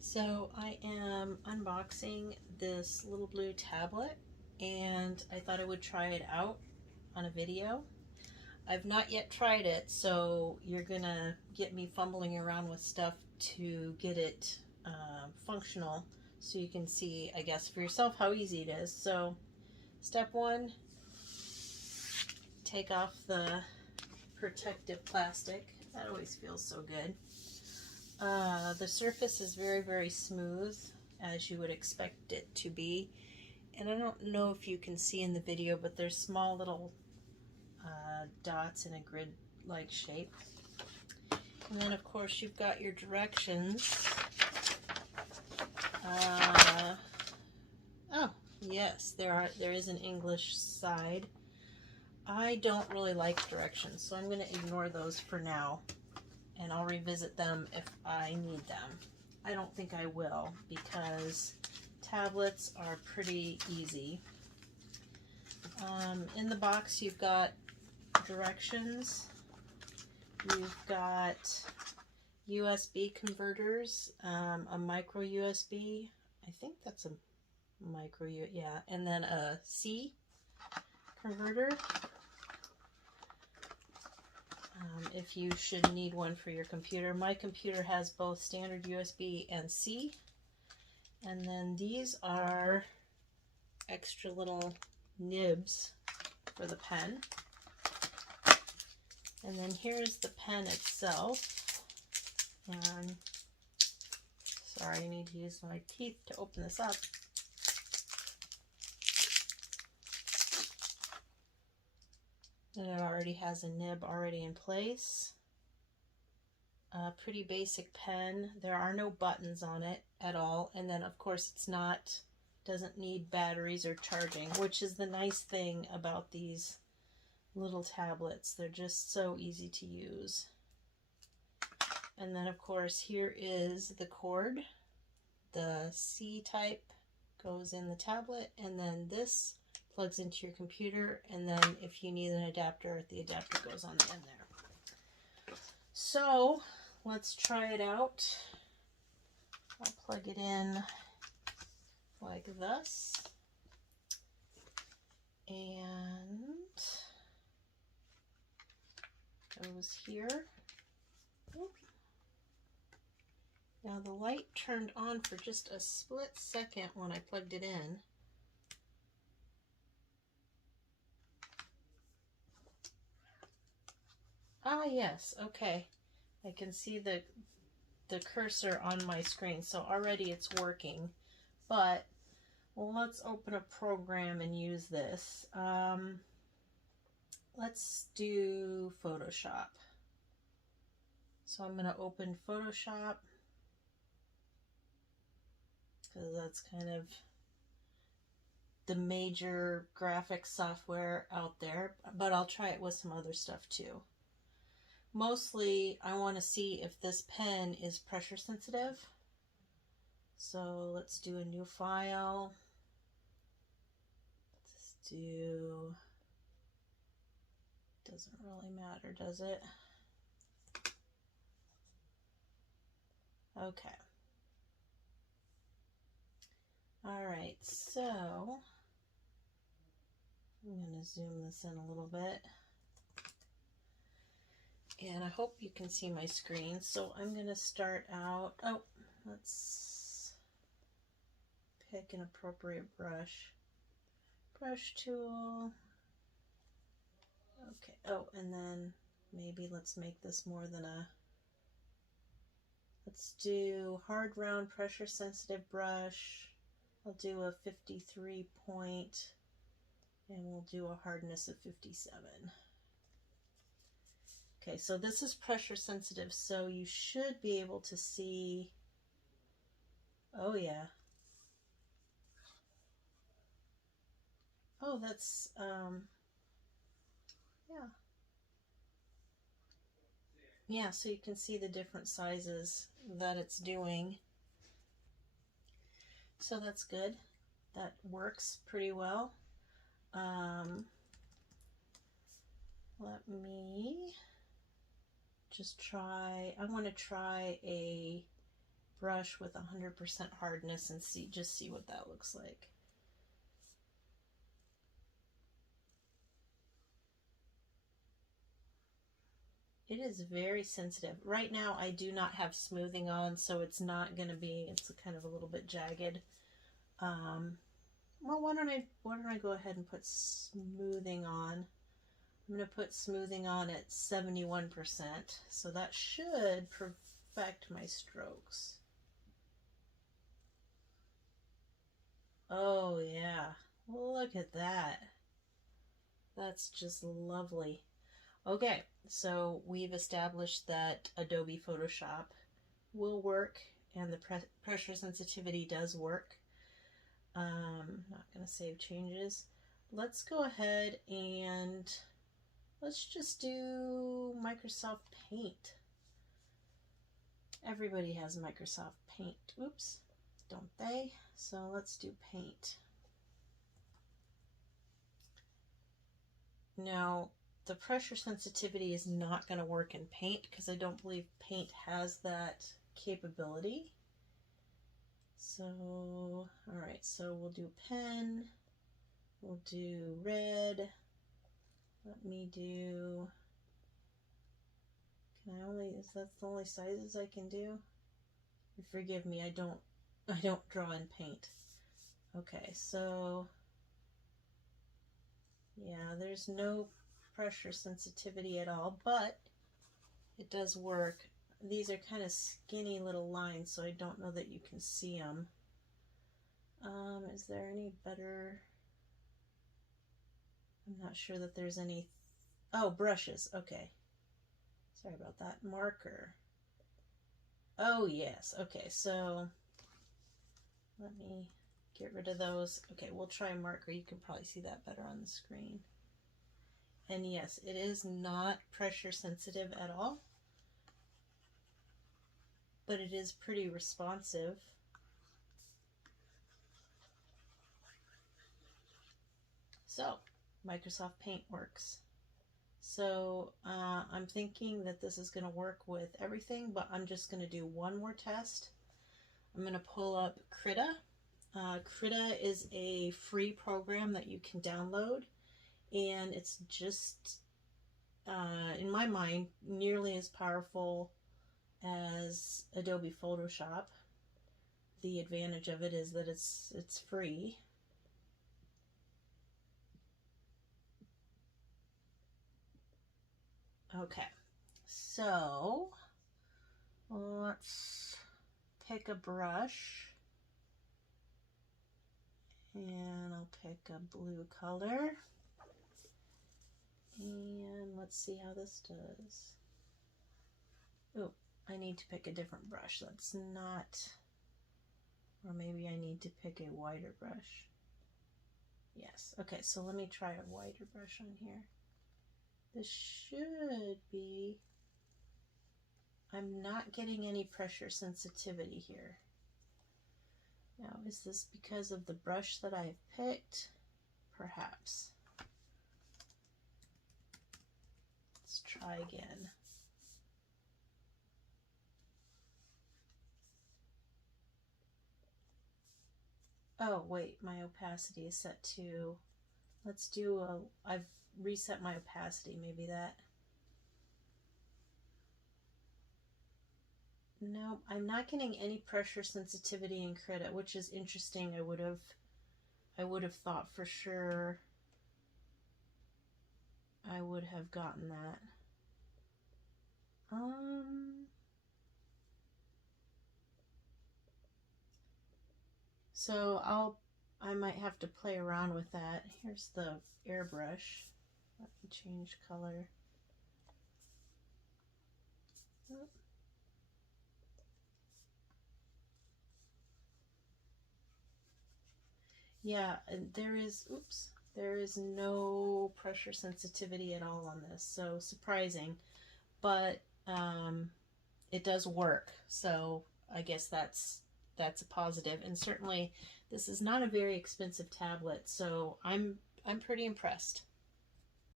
So I am unboxing this little blue tablet and I thought I would try it out on a video. I've not yet tried it, so you're gonna get me fumbling around with stuff to get it functional so you can see, I guess, for yourself how easy it is. So step one, take off the protective plastic. That always feels so good. The surface is very, very smooth, as you would expect it to be. And I don't know if you can see in the video, but there's small little dots in a grid-like shape. And then, of course, you've got your directions. Oh, yes, there is an English side. I don't really like directions, so I'm going to ignore those for now. And I'll revisit them if I need them. I don't think I will, because tablets are pretty easy. In the box you've got directions, you've got USB converters, a micro USB, I think that's a micro, yeah, and then a C converter. If you should need one for your computer. My computer has both standard USB and C. And then these are extra little nibs for the pen. And then here's the pen itself. And sorry, I need to use my teeth to open this up. And it already has a nib already in place. A pretty basic pen. There are no buttons on it at all. And then of course doesn't need batteries or charging, which is the nice thing about these little tablets. They're just so easy to use. And then of course here is the cord. The C type goes in the tablet, and then this plugs into your computer, and then if you need an adapter, the adapter goes on the end there. So let's try it out. I'll plug it in like this, and goes here. Oop. Now the light turned on for just a split second when I plugged it in. Ah, yes, okay. I can see the cursor on my screen, so already it's working. But well, let's open a program and use this. Let's do Photoshop. So I'm going to open Photoshop, because that's kind of the major graphics software out there, but I'll try it with some other stuff too. Mostly I want to see if this pen is pressure sensitive. So let's do a new file. Let's do, doesn't really matter, does it? Okay. All right, so I'm going to zoom this in a little bit. And I hope you can see my screen. So I'm going to start out, let's pick an appropriate brush. Brush tool. Okay, and then maybe let's make this more than let's do hard round pressure sensitive brush. I'll do a 53 point, and we'll do a hardness of 57. Okay, so this is pressure sensitive, so you should be able to see, oh yeah. Oh, that's, yeah. Yeah, so you can see the different sizes that it's doing. So that's good. That works pretty well. Let me just try, I want to try a brush with 100% hardness and just see what that looks like. It is very sensitive. Right now I do not have smoothing on, so it's not going to be, it's kind of a little bit jagged. Well, why don't I go ahead and put smoothing on. I'm going to put smoothing on at 71%, so that should perfect my strokes. Oh yeah, look at that. That's just lovely. Okay, so we've established that Adobe Photoshop will work and the pressure sensitivity does work. Not going to save changes. Let's go ahead and let's just do Microsoft Paint. Everybody has Microsoft Paint. Oops, don't they? So let's do Paint. Now, the pressure sensitivity is not going to work in Paint because I don't believe Paint has that capability. So, all right, so we'll do pen, we'll do red. Let me do, is that the only sizes I can do? Forgive me, I don't draw in Paint. Okay, so yeah, there's no pressure sensitivity at all, but it does work. These are kind of skinny little lines, so I don't know that you can see them. Is there any better? I'm not sure that there's any. Oh, brushes. Okay. Sorry about that. Marker. Oh, yes. Okay, so let me get rid of those. Okay, we'll try marker. You can probably see that better on the screen. And yes, it is not pressure sensitive at all, but it is pretty responsive. So, Microsoft Paint works. So, I'm thinking that this is going to work with everything, but I'm just going to do one more test. I'm going to pull up Krita. Krita is a free program that you can download, and it's just, in my mind, nearly as powerful as Adobe Photoshop. The advantage of it is that it's free. Okay, so let's pick a brush, and I'll pick a blue color, and let's see how this does. Oh, I need to pick a different brush. That's not, or maybe I need to pick a wider brush. Yes, okay, so let me try a wider brush on here. This should be, I'm not getting any pressure sensitivity here. Now, is this because of the brush that I've picked? Perhaps. Let's try again. Oh, wait, my opacity is set to, let's do I've reset my opacity, maybe that. No, I'm not getting any pressure sensitivity in Krita, which is interesting. I would have thought for sure I would have gotten that. So I might have to play around with that. Here's the airbrush. Let me change color. Oh. Yeah, there is, oops, there is no pressure sensitivity at all on this, so surprising, but it does work, so I guess that's a positive. And certainly this is not a very expensive tablet, so I'm pretty impressed.